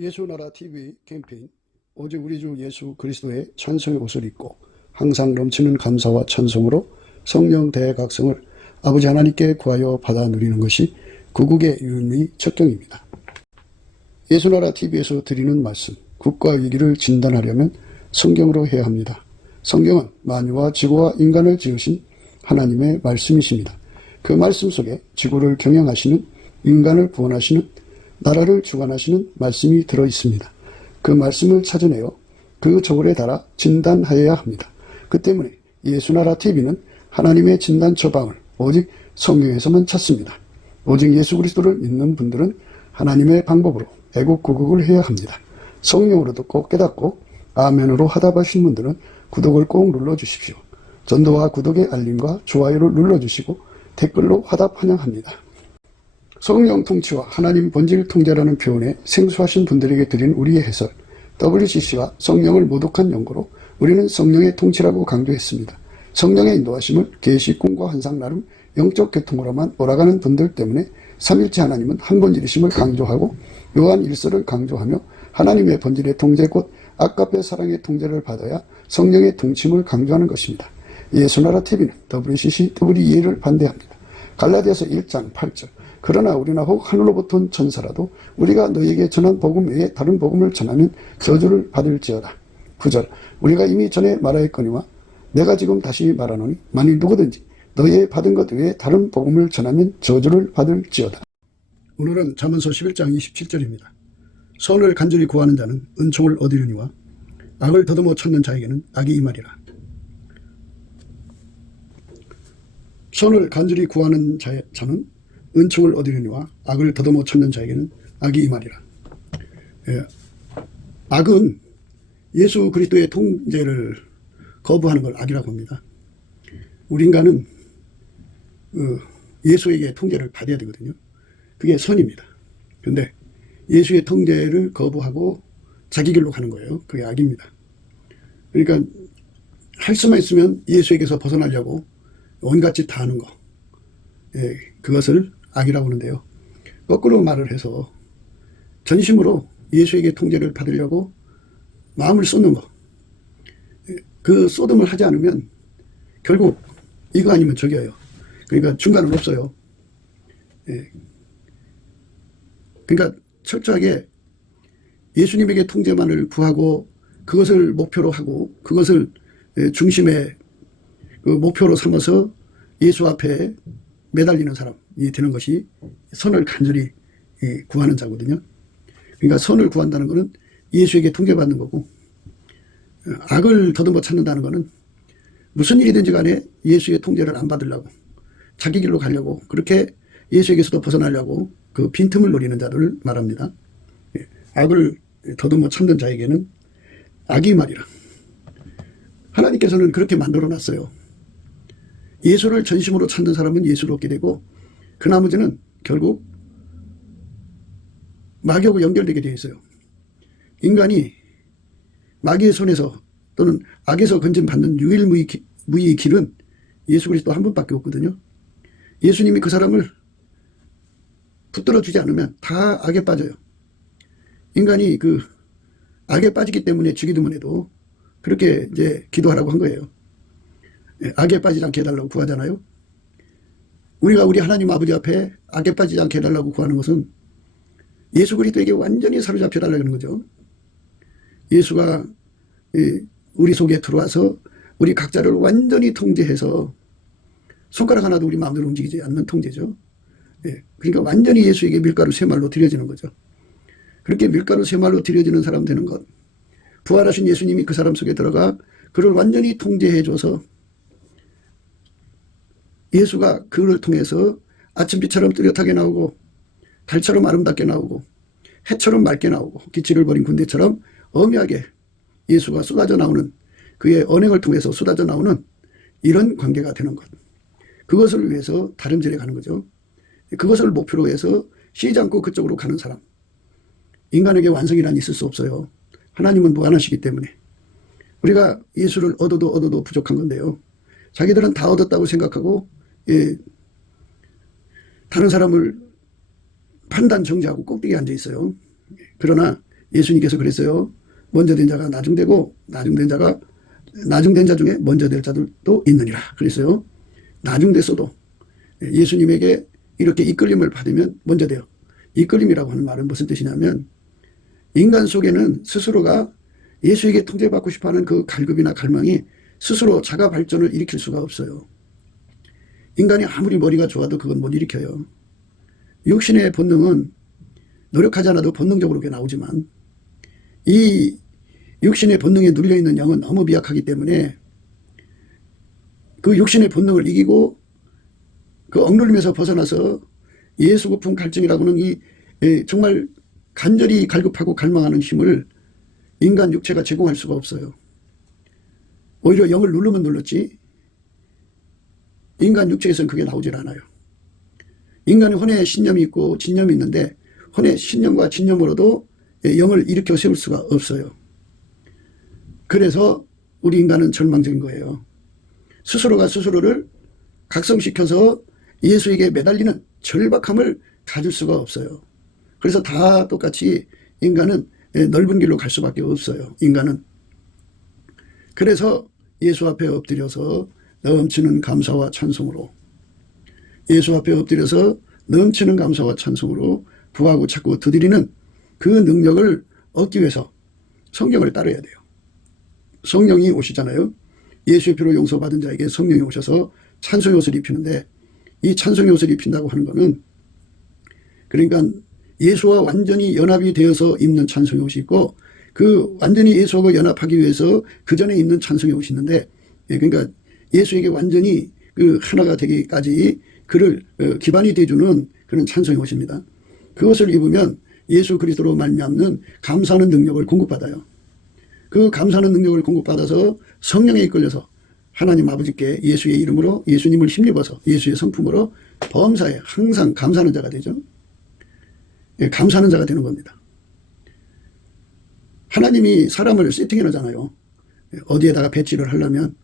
예수나라 TV 캠페인 오직 우리 주 예수 그리스도의 찬송의 옷을 입고 항상 넘치는 감사와 찬송으로 성령 대각성을 아버지 하나님께 구하여 받아 누리는 것이 구국의 유일무이 척경입니다. 예수나라 TV에서 드리는 말씀, 국가 위기를 진단하려면 성경으로 해야 합니다. 성경은 만유와 지구와 인간을 지으신 하나님의 말씀이십니다. 그 말씀 속에 지구를 경영하시는, 인간을 구원하시는, 나라를 주관하시는 말씀이 들어있습니다. 그 말씀을 찾아내어 그 저울에 달아 진단하여야 합니다. 그 때문에 예수나라 TV는 하나님의 진단 처방을 오직 성경에서만 찾습니다. 오직 예수 그리스도를 믿는 분들은 하나님의 방법으로 애국구국을 해야 합니다. 성령으로 듣고 깨닫고 아멘으로 화답하신 분들은 구독을 꼭 눌러주십시오. 전도와 구독의 알림과 좋아요를 눌러주시고 댓글로 화답 환영합니다. 성령 통치와 하나님 본질 통제라는 표현에 생소하신 분들에게 드린 우리의 해설, WCC가 성령을 모독한 연고로 우리는 성령의 통치라고 강조했습니다. 성령의 인도하심을 계시, 꿈과 환상 나름 영적 계통으로만 몰아가는 분들 때문에 삼일체 하나님은 한 본질이심을 강조하고 요한 1서를 강조하며 하나님의 본질의 통제 곧 아까페 사랑의 통제를 받아야 성령의 통치임을 강조하는 것입니다. 예수나라 TV는 WCC, WEA를 반대합니다. 갈라디아서 1장 8절 그러나 우리나 혹 하늘로부터 온 천사라도 우리가 너희에게 전한 복음 외에 다른 복음을 전하면 저주를 받을지어다. 9절 우리가 이미 전에 말하였거니와 내가 지금 다시 말하노니 만일 누구든지 너희의 받은 것 외에 다른 복음을 전하면 저주를 받을지어다. 오늘은 잠언서 11장 27절입니다. 선을 간절히 구하는 자는 은총을 얻으려니와 악을 더듬어 찾는 자에게는 악이 임하리라. 선을 간절히 구하는 자는 은총을 얻으려니와 악을 더듬어 찾는 자에게는 악이 임하리라. 악은 예수 그리스도의 통제를 거부하는 걸 악이라고 합니다. 우리 인간은 예수에게 통제를 받아야 되거든요. 그게 선입니다. 그런데 예수의 통제를 거부하고 자기 길로 가는 거예요. 그게 악입니다. 그러니까 할 수만 있으면 예수에게서 벗어나려고 온갖 짓 다 하는 거, 그것을 악이라고 하는데요. 거꾸로 말을 해서 전심으로 예수에게 통제를 받으려고 마음을 쏟는 거, 그 쏟음을 하지 않으면 결국 이거 아니면 저기예요. 그러니까 중간은 없어요. 그러니까 철저하게 예수님에게 통제만을 구하고 그것을 목표로 하고 그것을 중심에 그 목표로 삼아서 예수 앞에 매달리는 사람이 되는 것이 선을 간절히 구하는 자거든요. 그러니까 선을 구한다는 것은 예수에게 통제받는 거고, 악을 더듬어 찾는다는 것은 무슨 일이든지 간에 예수의 통제를 안 받으려고 자기 길로 가려고 그렇게 예수에게서도 벗어나려고 그 빈틈을 노리는 자들을 말합니다. 악을 더듬어 찾는 자에게는 악이 말이라. 하나님께서는 그렇게 만들어 놨어요. 예수를 전심으로 찾는 사람은 예수를 얻게 되고 그 나머지는 결국 마귀하고 연결되게 되어 있어요. 인간이 마귀의 손에서 또는 악에서 건진받는 유일무이의 길은 예수 그리스도 한 분밖에 없거든요. 예수님이 그 사람을 붙들어 주지 않으면 다 악에 빠져요. 인간이 그 악에 빠지기 때문에 죽이기만 해도 그렇게 이제 기도하라고 한 거예요. 악에 빠지지 않게 해달라고 구하잖아요. 우리가 우리 하나님 아버지 앞에 악에 빠지지 않게 해달라고 구하는 것은 예수 그리스도에게 완전히 사로잡혀 달라는 거죠. 예수가 우리 속에 들어와서 우리 각자를 완전히 통제해서 손가락 하나도 우리 마음대로 움직이지 않는 통제죠. 그러니까 완전히 예수에게 밀가루 쇠말로 드려지는 거죠. 그렇게 밀가루 쇠말로 드려지는 사람 되는 것, 부활하신 예수님이 그 사람 속에 들어가 그를 완전히 통제해줘서 예수가 그를 통해서 아침빛처럼 뚜렷하게 나오고 달처럼 아름답게 나오고 해처럼 맑게 나오고 기치를 버린 군대처럼 엄하게 예수가 쏟아져 나오는 그의 언행을 통해서 쏟아져 나오는 이런 관계가 되는 것. 그것을 위해서 다름질해 가는 거죠. 그것을 목표로 해서 쉬지 않고 그쪽으로 가는 사람. 인간에게 완성이란 있을 수 없어요. 하나님은 무한하시기 때문에. 우리가 예수를 얻어도 부족한 건데요. 자기들은 다 얻었다고 생각하고 다른 사람을 판단 정지하고 꼭대기에 앉아 있어요. 그러나 예수님께서 그랬어요. 먼저 된 자가 나중되고 나중된 자 중에 먼저 될 자들도 있느니라 그랬어요. 나중됐어도 예수님에게 이렇게 이끌림을 받으면 먼저 돼요. 이끌림이라고 하는 말은 무슨 뜻이냐면 인간 속에는 스스로가 예수에게 통제받고 싶어하는 그 갈급이나 갈망이 스스로 자가 발전을 일으킬 수가 없어요. 인간이 아무리 머리가 좋아도 그건 못 일으켜요. 육신의 본능은 노력하지 않아도 본능적으로 그게 나오지만 이 육신의 본능에 눌려있는 영은 너무 미약하기 때문에 그 육신의 본능을 이기고 그 억눌림에서 벗어나서 예수 고품 갈증이라고는 이 정말 간절히 갈급하고 갈망하는 힘을 인간 육체가 제공할 수가 없어요. 오히려 영을 누르면 눌렀지 인간 육체에서는 그게 나오질 않아요. 인간은 혼에 신념이 있고 진념이 있는데 혼의 신념과 진념으로도 영을 일으켜 세울 수가 없어요. 그래서 우리 인간은 절망적인 거예요. 스스로가 스스로를 각성시켜서 예수에게 매달리는 절박함을 가질 수가 없어요. 그래서 다 똑같이 인간은 넓은 길로 갈 수밖에 없어요. 인간은. 그래서 예수 앞에 엎드려서 넘치는 감사와 찬송으로 예수 앞에 엎드려서 넘치는 감사와 찬송으로 구하고 찾고 두드리는 그 능력을 얻기 위해서 성령을 따라야 돼요. 성령이 오시잖아요. 예수의 피로 용서받은 자에게 성령이 오셔서 찬송의 옷을 입히는데 이 찬송의 옷을 입힌다고 하는 거는 그러니까 예수와 완전히 연합이 되어서 입는 찬송의 옷이 있고 그 완전히 예수하고 연합하기 위해서 그 전에 입는 찬송의 옷이 있는데 그러니까 예수에게 완전히 그 하나가 되기까지 그를 기반이 돼주는 그런 찬송의 옷입니다. 그것을 입으면 예수 그리스도로 말미암는 감사하는 능력을 공급받아요. 그 감사하는 능력을 공급받아서 성령에 이끌려서 하나님 아버지께 예수의 이름으로 예수님을 힘입어서 예수의 성품으로 범사에 항상 감사하는 자가 되죠. 감사하는 자가 되는 겁니다. 하나님이 사람을 세팅해 놓잖아요. 어디에다가 배치를 하려면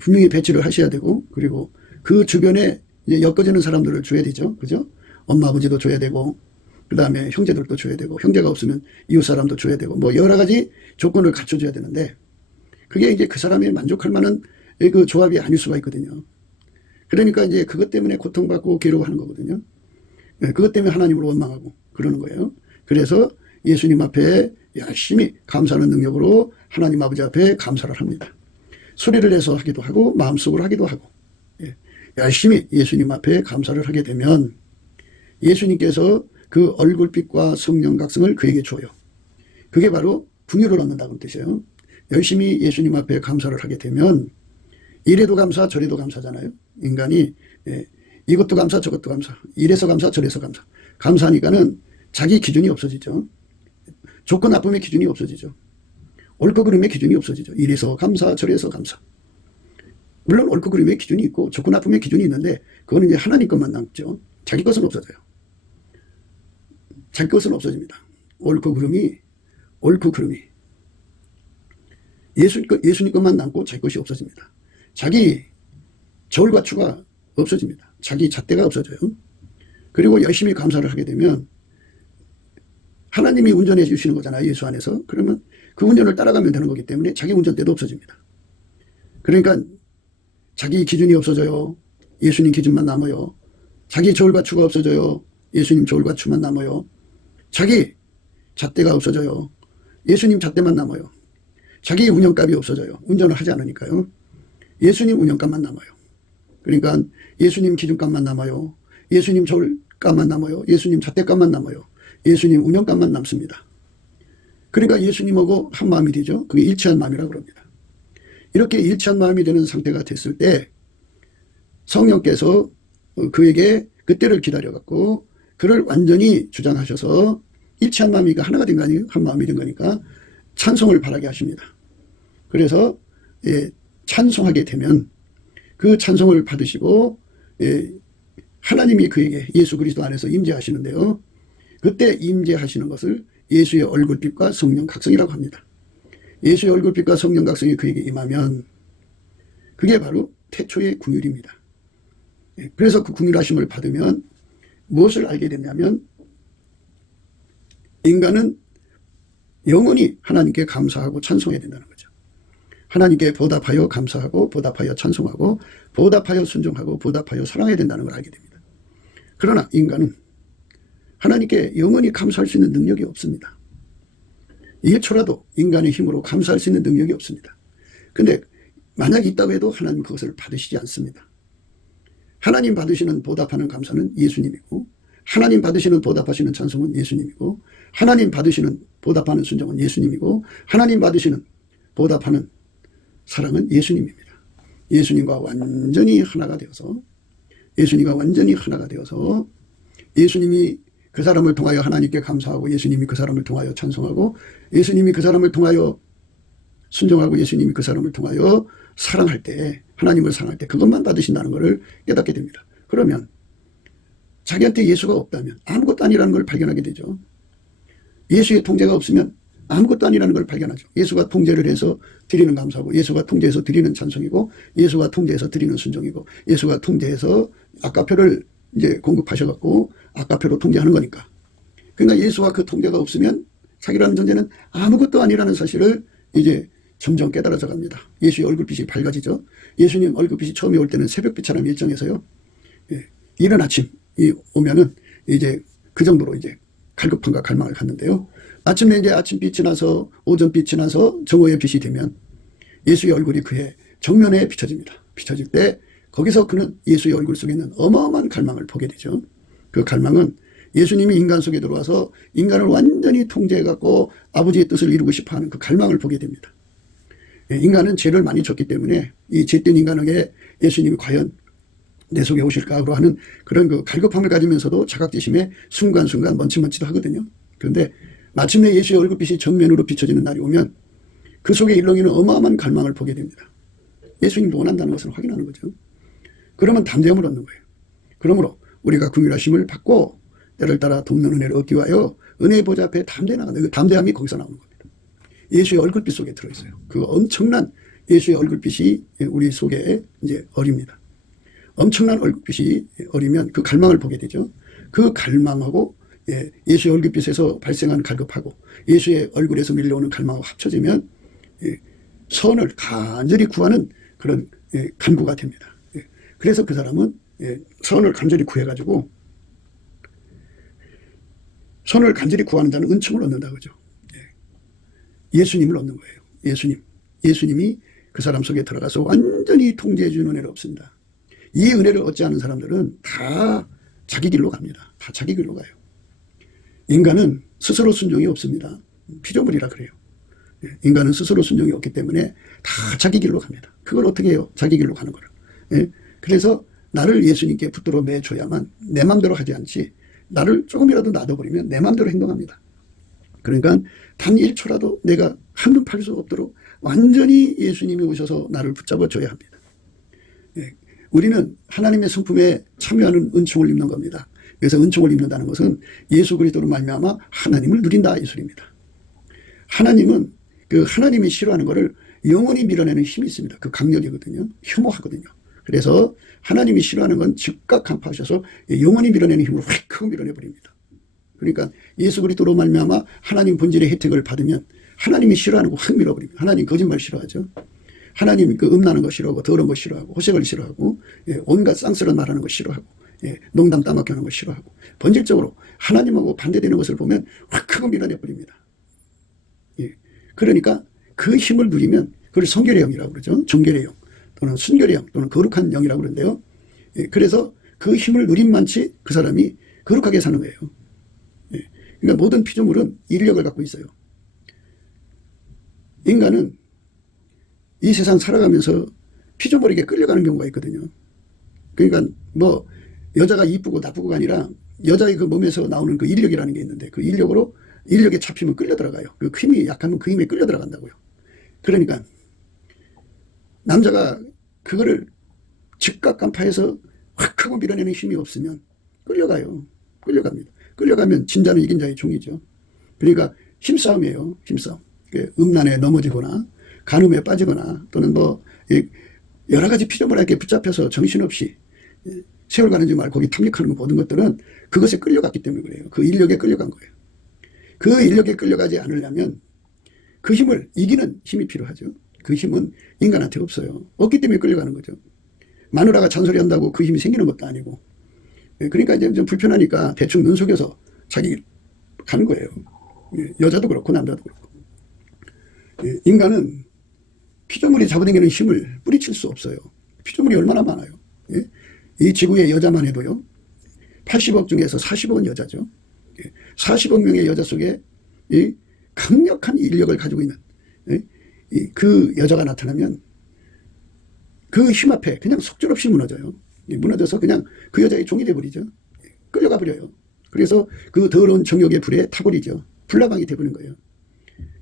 분명히 배치를 하셔야 되고 그리고 그 주변에 엮어지는 사람들을 줘야 되죠. 그죠? 엄마 아버지도 줘야 되고 그 다음에 형제들도 줘야 되고 형제가 없으면 이웃 사람도 줘야 되고 뭐 여러 가지 조건을 갖춰줘야 되는데 그게 이제 그 사람이 만족할 만한 그 조합이 아닐 수가 있거든요. 그러니까 이제 그것 때문에 고통받고 괴로워하는 거거든요. 그것 때문에 하나님을 원망하고 그러는 거예요. 그래서 예수님 앞에 열심히 감사하는 능력으로 하나님 아버지 앞에 감사를 합니다. 소리를 내서 하기도 하고 마음속으로 하기도 하고 열심히 예수님 앞에 감사를 하게 되면 예수님께서 그 얼굴빛과 성령 각성을 그에게 줘요. 그게 바로 긍휼을 얻는다는 뜻이에요. 열심히 예수님 앞에 감사를 하게 되면 이래도 감사 저래도 감사잖아요. 인간이 이것도 감사 저것도 감사 이래서 감사 저래서 감사 감사하니까는 자기 기준이 없어지죠. 좋고 나쁨의 기준이 없어지죠. 옳고 그름의 기준이 없어지죠. 이래서 감사 저래서 감사. 물론 옳고 그름의 기준이 있고 좋고 나쁨의 기준이 있는데 그거는 이제 하나님 것만 남죠. 자기 것은 없어져요. 자기 것은 없어집니다. 옳고 그름이 예수님 것만 남고 자기 것이 없어집니다. 자기 저울과추가 없어집니다. 자기 잣대가 없어져요. 그리고 열심히 감사를 하게 되면 하나님이 운전해 주시는 거잖아요. 예수 안에서. 그러면 그 운전을 따라가면 되는 거기 때문에 자기 운전대도 없어집니다. 그러니까 자기 기준이 없어져요. 예수님 기준만 남아요. 자기 저울과추가 없어져요. 예수님 저울과추만 남아요. 자기 잣대가 없어져요. 예수님 잣대만 남아요. 자기 운영값이 없어져요. 운전을 하지 않으니까요. 예수님 운영값만 남아요. 그러니까 예수님 기준값만 남아요. 예수님 저울값만 남아요. 예수님 잣대값만 남아요. 예수님 운영값만 남습니다. 그러니까 예수님하고 한 마음이 되죠. 그게 일치한 마음이라고 합니다. 이렇게 일치한 마음이 되는 상태가 됐을 때 성령께서 그에게 그때를 기다려갖고 그를 완전히 주장하셔서 일치한 마음이니까 하나가 된 거 아니에요? 한 마음이 된 거니까 찬송을 바라게 하십니다. 그래서 찬송하게 되면 그 찬송을 받으시고 하나님이 그에게 예수 그리스도 안에서 임재하시는데요. 그때 임재하시는 것을 예수의 얼굴빛과 성령 각성이라고 합니다. 예수의 얼굴빛과 성령 각성이 그에게 임하면 그게 바로 태초의 긍휼입니다. 그래서 그 긍휼하심을 받으면 무엇을 알게 됐냐면 인간은 영원히 하나님께 감사하고 찬송해야 된다는 거죠. 하나님께 보답하여 감사하고 보답하여 찬송하고 보답하여 순종하고 보답하여 사랑해야 된다는 걸 알게 됩니다. 그러나 인간은 하나님께 영원히 감사할 수 있는 능력이 없습니다. 1초라도 인간의 힘으로 감사할 수 있는 능력이 없습니다. 근데 만약 있다고 해도 하나님 그것을 받으시지 않습니다. 하나님 받으시는 보답하는 감사는 예수님이고, 하나님 받으시는 보답하시는 찬송은 예수님이고, 하나님 받으시는 보답하는 순종은 예수님이고, 하나님 받으시는 보답하는 사랑은 예수님입니다. 예수님과 완전히 하나가 되어서, 예수님과 완전히 하나가 되어서 예수님이 그 사람을 통하여 하나님께 감사하고, 예수님이 그 사람을 통하여 찬송하고, 예수님이 그 사람을 통하여 순종하고, 예수님이 그 사람을 통하여 사랑할 때, 하나님을 사랑할 때 그것만 받으신다는 것을 깨닫게 됩니다. 그러면 자기한테 예수가 없다면 아무것도 아니라는 걸 발견하게 되죠. 예수의 통제가 없으면 아무것도 아니라는 걸 발견하죠. 예수가 통제를 해서 드리는 감사고, 예수가 통제해서 드리는 찬송이고, 예수가 통제해서 드리는 순종이고, 예수가 통제해서 아까표를 이제 공급하셔갖고 아까표로 통제하는 거니까. 그러니까 예수와 그 통제가 없으면 자기라는 존재는 아무것도 아니라는 사실을 이제 점점 깨달아져 갑니다. 예수의 얼굴빛이 밝아지죠. 예수님 얼굴빛이 처음에 올 때는 새벽빛처럼 일정해서요. 이른 아침이 오면은 이제 그 정도로 이제 갈급함과 갈망을 갖는데요. 아침에 이제 아침빛이 나서 오전빛이 나서 정오의 빛이 되면 예수의 얼굴이 그의 정면에 비춰집니다. 비춰질 때 거기서 그는 예수의 얼굴 속에 있는 어마어마한 갈망을 보게 되죠. 그 갈망은 예수님이 인간 속에 들어와서 인간을 완전히 통제해갖고 아버지의 뜻을 이루고 싶어하는 그 갈망을 보게 됩니다. 인간은 죄를 많이 졌기 때문에 이 죄된 인간에게 예수님이 과연 내 속에 오실까로 하는 그런 그 갈급함을 가지면서도 자각지심에 순간순간 멈칫멈칫 하거든요. 그런데 마침내 예수의 얼굴빛이 정면으로 비춰지는 날이 오면 그 속에 일렁이는 어마어마한 갈망을 보게 됩니다. 예수님도 원한다는 것을 확인하는 거죠. 그러면 담대함을 얻는 거예요. 그러므로 우리가 긍휼하심을 받고 때를 따라 돕는 은혜를 얻기 위하여 은혜의 보좌 앞에 담대히 나간다. 그 담대함이 거기서 나오는 겁니다. 예수의 얼굴빛 속에 들어있어요. 그 엄청난 예수의 얼굴빛이 우리 속에 이제 어립니다. 엄청난 얼굴빛이 어리면 그 갈망을 보게 되죠. 그 갈망하고 예수의 얼굴빛에서 발생한 갈급하고 예수의 얼굴에서 밀려오는 갈망하고 합쳐지면 선을 간절히 구하는 그런 간구가 됩니다. 그래서 그 사람은 선을 간절히 구해가지고 선을 간절히 구하는 자는 은총을 얻는다 그죠. 예수님을 얻는 거예요. 예수님이 그 사람 속에 들어가서 완전히 통제해 주는 은혜를 얻습니다. 이 은혜를 얻지 않은 사람들은 다 자기 길로 갑니다. 다 자기 길로 가요. 인간은 스스로 순종이 없습니다. 피조물이라 그래요. 인간은 스스로 순종이 없기 때문에 다 자기 길로 갑니다. 그걸 어떻게 해요? 자기 길로 가는 거를. 그래서 나를 예수님께 붙들어 매줘야만 내 마음대로 하지 않지, 나를 조금이라도 놔둬버리면 내 마음대로 행동합니다. 그러니까 단 1초라도 내가 한눈 팔 수 없도록 완전히 예수님이 오셔서 나를 붙잡아 줘야 합니다. 우리는 하나님의 성품에 참여하는 은총을 입는 겁니다. 그래서 은총을 입는다는 것은 예수 그리스도로 말미암아 하나님을 누린다 이 소리입니다. 하나님은 그 하나님이 싫어하는 것을 영원히 밀어내는 힘이 있습니다. 그 강력이거든요. 혐오하거든요. 그래서 하나님이 싫어하는 건 즉각 간파하셔서 영원히 밀어내는 힘으로 확 크고 밀어내버립니다. 그러니까 예수 그리스도로 말미암아 하나님 본질의 혜택을 받으면 하나님이 싫어하는 거 확 밀어버립니다. 하나님 거짓말 싫어하죠. 하나님 그 음나는 거 싫어하고 더러운 거 싫어하고 호색을 싫어하고 온갖 쌍스러운 말하는 거 싫어하고 농담 따먹게 하는 거 싫어하고 본질적으로 하나님하고 반대되는 것을 보면 확 크고 밀어내버립니다. 그러니까 그 힘을 누리면 그걸 성결의 영이라고 그러죠. 정결의 영 또는 순결의 영 또는 거룩한 영이라고 그러는데요. 그래서 그 힘을 누린 만치 그 사람이 거룩하게 사는 거예요. 그러니까 모든 피조물은 인력을 갖고 있어요. 인간은 이 세상 살아가면서 피조물에게 끌려가는 경우가 있거든요. 그러니까 뭐 여자가 이쁘고 나쁘고가 아니라 여자의 그 몸에서 나오는 그 인력이라는 게 있는데 그 인력으로 인력에 잡히면 끌려 들어가요. 그 힘이 약하면 그 힘에 끌려 들어간다고요. 그러니까 남자가 그거를 즉각 간파해서 확 하고 밀어내는 힘이 없으면 끌려가요. 끌려갑니다. 끌려가면 진자는 이긴 자의 종이죠. 그러니까 힘싸움이에요. 힘싸움. 음란에 넘어지거나 간음에 빠지거나 또는 뭐 여러 가지 피조물에게 붙잡혀서 정신없이 세월 가는 줄 말고 거기 탐닉하는 모든 것들은 그것에 끌려갔기 때문에 그래요. 그 인력에 끌려간 거예요. 그 인력에 끌려가지 않으려면 그 힘을 이기는 힘이 필요하죠. 그 힘은 인간한테 없어요. 없기 때문에 끌려가는 거죠. 마누라가 잔소리한다고 그 힘이 생기는 것도 아니고. 그러니까 이제 좀 불편하니까 대충 눈 속여서 자기 가는 거예요. 여자도 그렇고 남자도 그렇고. 인간은 피조물이 잡아당기는 힘을 뿌리칠 수 없어요. 피조물이 얼마나 많아요. 이 지구의 여자만 해도요. 80억 중에서 40억은 여자죠. 40억 명의 여자 속에 이 강력한 인력을 가지고 있는 그 여자가 나타나면 그 힘 앞에 그냥 속절없이 무너져요. 무너져서 그냥 그 여자의 종이 돼버리죠. 끌려가 버려요. 그래서 그 더러운 정욕의 불에 타버리죠. 불나방이 돼버린 거예요.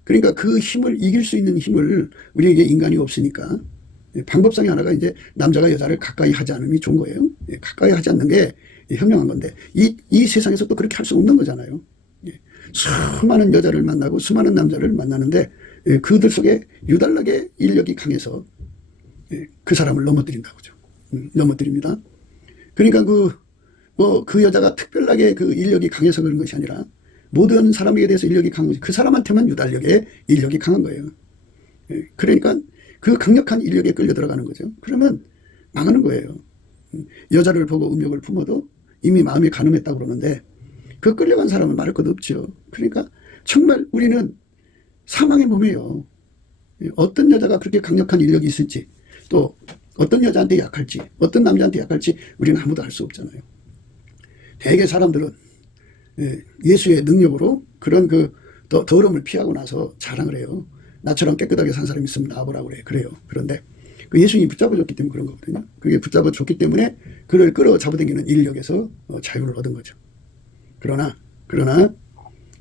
그러니까 그 힘을 이길 수 있는 힘을 우리에게 인간이 없으니까 방법상의 하나가 이제 남자가 여자를 가까이 하지 않음이 좋은 거예요. 가까이 하지 않는 게 현명한 건데 이 세상에서 또 그렇게 할 수 없는 거잖아요. 수많은 여자를 만나고 수많은 남자를 만나는데 그들 속에 유달나게 인력이 강해서 그 사람을 넘어뜨린다고죠. 넘어뜨립니다. 그러니까 그 여자가 특별하게 그 인력이 강해서 그런 것이 아니라 모든 사람에게 대해서 인력이 강한 거지. 그 사람한테만 유달력에 인력이 강한 거예요. 그러니까 그 강력한 인력에 끌려 들어가는 거죠. 그러면 망하는 거예요. 여자를 보고 음욕을 품어도 이미 마음이 가늠했다고 그러는데 그 끌려간 사람은 말할 것 없죠. 그러니까 정말 우리는 사망의 몸이에요. 어떤 여자가 그렇게 강력한 인력이 있을지 또 어떤 여자한테 약할지 어떤 남자한테 약할지 우리는 아무도 알 수 없잖아요. 대개 사람들은 예수의 능력으로 그런 그 더러움을 피하고 나서 자랑을 해요. 나처럼 깨끗하게 산 사람이 있으면 나와보라고 그래요. 그런데 그 예수님이 붙잡아줬기 때문에 그런 거거든요. 그게 붙잡아줬기 때문에 그를 끌어잡아당기는 인력에서 자유를 얻은 거죠. 그러나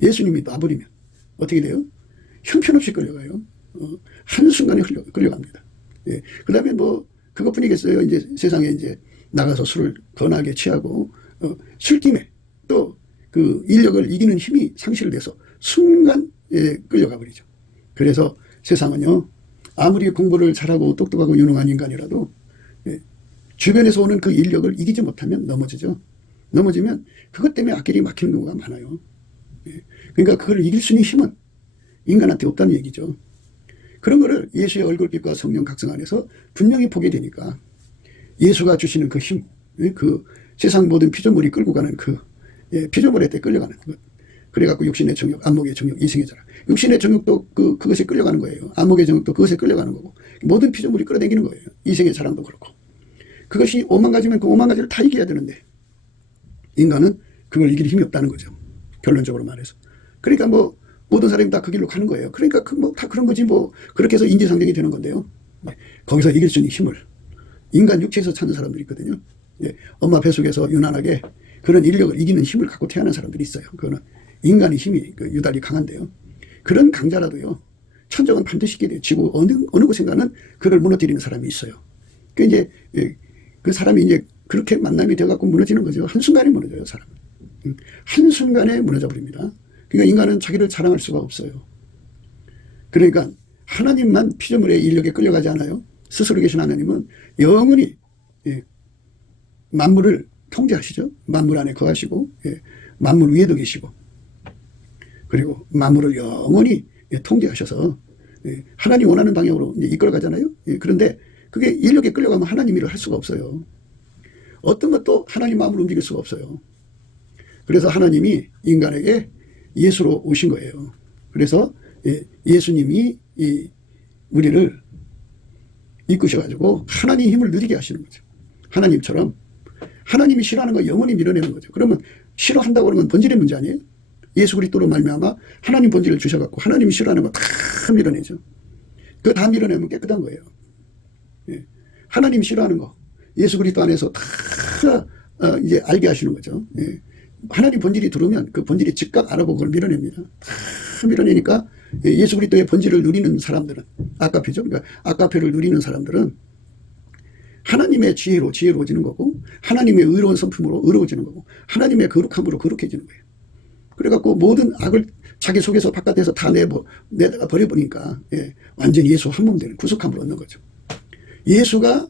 예수님이 놔버리면 어떻게 돼요? 형편없이 끌려가요. 한순간에 끌려갑니다. 그 다음에 뭐 그것뿐이겠어요. 이제 세상에 이제 나가서 술을 거나게 취하고 술김에 또 그 인력을 이기는 힘이 상실돼서 순간 끌려가 버리죠. 그래서 세상은요. 아무리 공부를 잘하고 똑똑하고 유능한 인간이라도 주변에서 오는 그 인력을 이기지 못하면 넘어지죠. 넘어지면 그것 때문에 앞길이 막히는 경우가 많아요. 그러니까 그걸 이길 수 있는 힘은 인간한테 없다는 얘기죠. 그런 거를 예수의 얼굴빛과 성령 각성 안에서 분명히 보게 되니까 예수가 주시는 그 힘, 그 세상 모든 피조물이 끌고 가는 그 피조물에 대 끌려가는 것. 그래갖고 육신의 정욕, 안목의 정욕, 이생의 자랑. 육신의 정욕도 그것에 끌려가는 거예요. 안목의 정욕도 그것에 끌려가는 거고. 모든 피조물이 끌어당기는 거예요. 이생의 자랑도 그렇고. 그것이 5만 가지면 그 5만 가지를 다 이겨야 되는데 인간은 그걸 이길 힘이 없다는 거죠. 결론적으로 말해서. 그러니까 뭐 모든 사람이 다 그 길로 가는 거예요. 그러니까 뭐 다 그런 거지 뭐 그렇게 해서 인지상정이 되는 건데요. 거기서 이길 수 있는 힘을 인간 육체에서 찾는 사람들이 있거든요. 엄마 뱃속에서 유난하게 그런 인력을 이기는 힘을 갖고 태어난 사람들이 있어요. 그거는 인간의 힘이 유달리 강한데요. 그런 강자라도요. 천정은 반드시 있게 돼요. 지구 어느 곳인가는 그를 무너뜨리는 사람이 있어요. 그 이제 그 사람이 이제 그렇게 만남이 되어갖고 무너지는 거죠. 한순간에 무너져요, 사람은. 한순간에 무너져 버립니다. 그러니까 인간은 자기를 자랑할 수가 없어요. 그러니까 하나님만 피조물의 인력에 끌려가지 않아요. 스스로 계신 하나님은 영원히 만물을 통제하시죠. 만물 안에 거하시고 만물 위에도 계시고 그리고 만물을 영원히 통제하셔서 하나님 원하는 방향으로 이끌어가잖아요. 그런데 그게 인력에 끌려가면 하나님 일을 할 수가 없어요. 어떤 것도 하나님 마음을 움직일 수가 없어요. 그래서 하나님이 인간에게 예수로 오신 거예요. 그래서 예수님이 우리를 이끄셔가지고 하나님 힘을 누리게 하시는 거죠. 하나님처럼 하나님이 싫어하는 거 영원히 밀어내는 거죠. 그러면 싫어한다고 하는 건 본질의 문제 아니에요? 예수 그리스도로 말미암아 하나님 본질을 주셔갖고 하나님이 싫어하는 거 다 밀어내죠. 그거 다 밀어내면 깨끗한 거예요. 하나님이 싫어하는 거 예수 그리스도 안에서 다 이제 알게 하시는 거죠. 하나님 본질이 들어오면 그 본질이 즉각 알아보고 그걸 밀어냅니다. 다 밀어내니까 예수 그리스도의 본질을 누리는 사람들은 아까페죠. 그러니까 아까페를 누리는 사람들은 하나님의 지혜로워지는 거고 하나님의 의로운 성품으로 의로워지는 거고 하나님의 거룩함으로 거룩해지는 거예요. 그래갖고 모든 악을 자기 속에서 바깥에서 다 내다가 버려버리니까 완전히 예수 한 몸 되는 구속함을 얻는 거죠. 예수가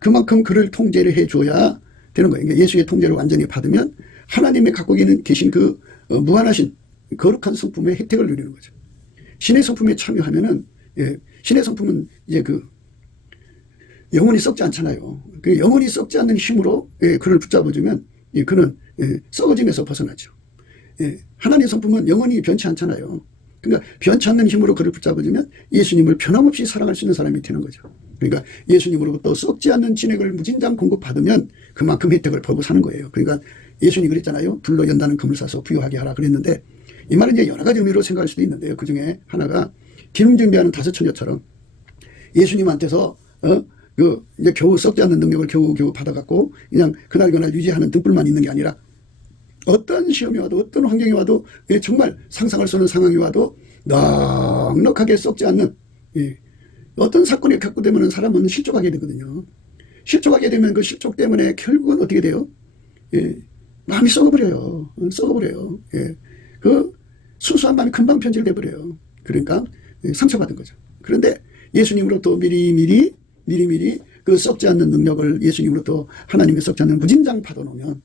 그만큼 그를 통제를 해줘야 되는 거예요. 그러니까 예수의 통제를 완전히 받으면 하나님의 갖고 계신 그 무한하신 거룩한 성품의 혜택을 누리는 거죠. 신의 성품에 참여하면은, 예, 신의 성품은 이제 영혼이 썩지 않잖아요. 그 영혼이 썩지 않는 힘으로, 예, 그를 붙잡아주면, 예, 그는, 예, 썩어짐에서 벗어나죠. 예, 하나님의 성품은 영혼이 변치 않잖아요. 그러니까 변치 않는 힘으로 그를 붙잡아주면 예수님을 변함없이 사랑할 수 있는 사람이 되는 거죠. 그러니까 예수님으로부터 썩지 않는 진액을 무진장 공급받으면 그만큼 혜택을 벌고 사는 거예요. 그러니까 예수님이 그랬잖아요. 불로 연다는 금을 사서 부유하게 하라 그랬는데, 이 말은 이제 여러 가지 의미로 생각할 수도 있는데요. 그 중에 하나가 기름 준비하는 다섯 처녀처럼 예수님한테서 이제 겨우 썩지 않는 능력을 겨우 받아갖고 그냥 그날 유지하는 등불만 있는 게 아니라 어떤 시험이 와도 어떤 환경이 와도 정말 상상할 수 없는 상황이 와도 넉넉하게 썩지 않는, 어떤 사건이 갖고 되면 사람은 실족하게 되거든요. 실족하게 되면 그 실족 때문에 결국은 어떻게 돼요? 마음이 썩어버려요. 썩어버려요. 그 순수한 마음이 금방 변질돼 버려요. 그러니까 상처받은 거죠. 그런데 예수님으로부터 미리미리 그 썩지 않는 능력을 예수님으로부터 하나님의 썩지 않는 무진장 받아놓으면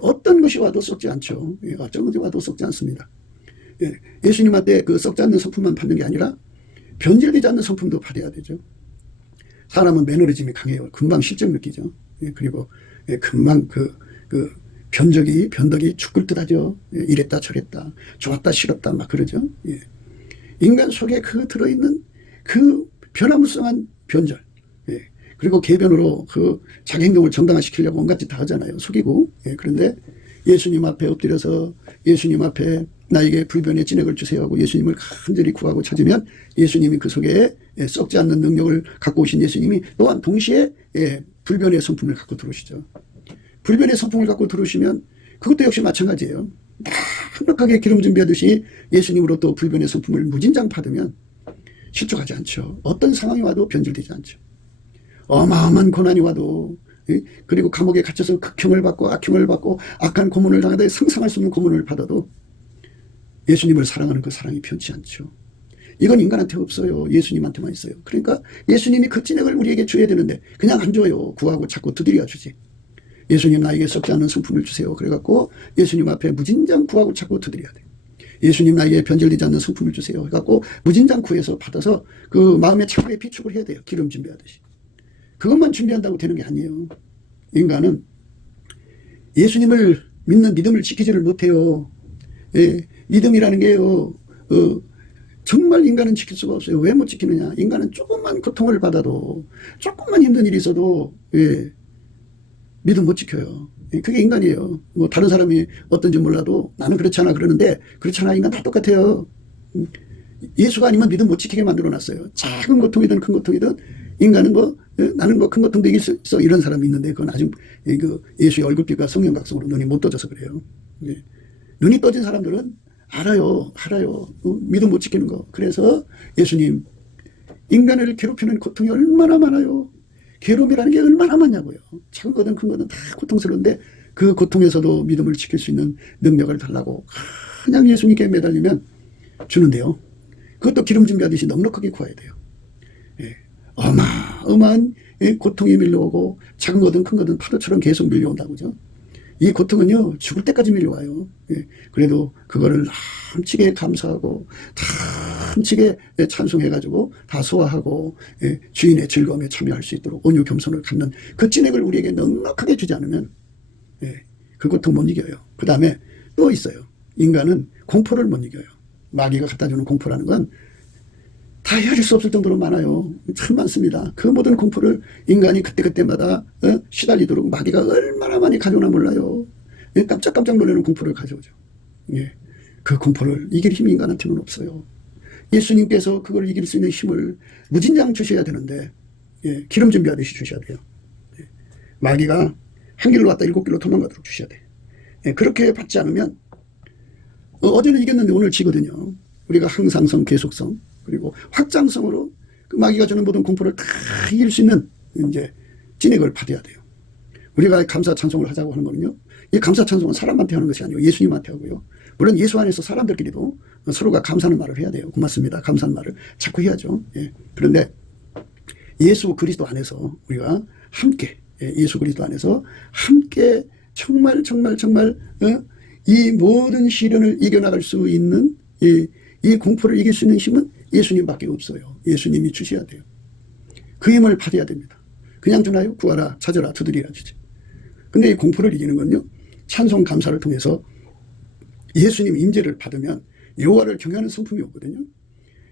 어떤 것이 와도 썩지 않죠. 어떤 것이 와도 썩지 않습니다. 예수님한테 그 썩지 않는 성품만 받는 게 아니라 변질되지 않는 성품도 받아야 되죠. 사람은 매너리즘이 강해요. 금방 실증 느끼죠. 그리고 금방 변덕이 죽을 듯 하죠. 이랬다 저랬다 좋았다 싫었다 막 그러죠. 인간 속에 들어있는 그 변화무쌍한 변절, 그리고 궤변으로 자기 행동을 정당화시키려고 온갖 짓 다 하잖아요. 속이고. 그런데 예수님 앞에 엎드려서 예수님 앞에 나에게 불변의 진액을 주세요 하고 예수님을 간절히 구하고 찾으면 예수님이 그 속에 썩지 않는 능력을 갖고 오신 예수님이 또한 동시에 불변의 성품을 갖고 들어오시죠. 불변의 성품을 갖고 들어오시면 그것도 역시 마찬가지예요. 넉넉하게 기름 준비하듯이 예수님으로부터 불변의 성품을 무진장 받으면 실족하지 않죠. 어떤 상황이 와도 변질되지 않죠. 어마어마한 고난이 와도, 그리고 감옥에 갇혀서 극형을 받고 악형을 받고 악한 고문을 당하다 상상할 수 없는 고문을 받아도 예수님을 사랑하는 그 사랑이 변치 않죠. 이건 인간한테 없어요. 예수님한테만 있어요. 그러니까 예수님이 그 진액을 우리에게 줘야 되는데 그냥 안 줘요. 구하고 자꾸 두드려 주지. 예수님 나에게 썩지 않은 성품을 주세요. 그래갖고 예수님 앞에 무진장 구하고 자꾸 두드려야 돼요. 예수님 나에게 변질되지 않는 성품을 주세요. 해갖고 무진장 구해서 받아서 그 마음의 차후에 비축을 해야 돼요. 기름 준비하듯이. 그것만 준비한다고 되는 게 아니에요. 인간은 예수님을 믿는 믿음을 지키지를 못해요. 믿음이라는 게요. 정말 인간은 지킬 수가 없어요. 왜 못 지키느냐. 인간은 조금만 고통을 받아도 조금만 힘든 일이 있어도 믿음 못 지켜요. 그게 인간이에요. 뭐 다른 사람이 어떤지 몰라도 나는 그렇지 않아 그러는데 그렇잖아. 인간 다 똑같아요. 예수가 아니면 믿음 못 지키게 만들어놨어요. 작은 고통이든 큰 고통이든 인간은 나는 큰 고통도 이길 수 있어 이런 사람이 있는데 그건 아직 예수의 얼굴빛과 성령 각성으로 눈이 못 떠져서 그래요. 눈이 떠진 사람들은 알아요. 믿음 못 지키는 거. 그래서 예수님, 인간을 괴롭히는 고통이 얼마나 많아요. 괴로움이라는 게 얼마나 많냐고요. 작은 거든 큰 거든 다 고통스러운데 그 고통에서도 믿음을 지킬 수 있는 능력을 달라고 그냥 예수님께 매달리면 주는데요. 그것도 기름 준비하듯이 넉넉하게 구해야 돼요. 어마어마한 고통이 밀려오고 작은 거든 큰 거든 파도처럼 계속 밀려온다고죠. 이 고통은요 죽을 때까지 밀려와요. 그래도 그거를 함치게 감사하고 함치게 찬송해가지고 다 소화하고 주인의 즐거움에 참여할 수 있도록 온유 겸손을 갖는 그 진액을 우리에게 넉넉하게 주지 않으면 그 고통 못 이겨요. 그 다음에 또 있어요. 인간은 공포를 못 이겨요. 마귀가 갖다주는 공포라는 건 다 헤아릴 수 없을 정도로 많아요. 참 많습니다. 그 모든 공포를 인간이 그때그때마다 시달리도록 마귀가 얼마나 많이 가져오나 몰라요. 깜짝깜짝 놀라는 공포를 가져오죠. 그 공포를 이길 힘이 인간한테는 없어요. 예수님께서 그걸 이길 수 있는 힘을 무진장 주셔야 되는데 기름 준비하듯이 주셔야 돼요. 마귀가 한 길로 왔다 7길로 도망가도록 주셔야 돼요. 그렇게 받지 않으면 어제는 이겼는데 오늘 지거든요. 우리가 항상성, 계속성 그리고 확장성으로 그 마귀가 주는 모든 공포를 다 이길 수 있는 이제 진액을 받아야 돼요. 우리가 감사 찬송을 하자고 하는 거는요. 이 감사 찬송은 사람한테 하는 것이 아니고 예수님한테 하고요. 물론 예수 안에서 사람들끼리도 서로가 감사하는 말을 해야 돼요. 고맙습니다. 감사하는 말을 자꾸 해야죠. 그런데 예수 그리스도 안에서 우리가 함께 예수 그리스도 안에서 함께 정말 이 모든 시련을 이겨나갈 수 있는 이 공포를 이길 수 있는 힘은 예수님밖에 없어요. 예수님이 주셔야 돼요. 그 힘을 받아야 됩니다. 그냥 주나요? 구하라, 찾아라, 두드리라 주지. 근데 이 공포를 이기는 건요, 찬송 감사를 통해서 예수님 임재를 받으면 여호와를 경외하는 성품이 오거든요.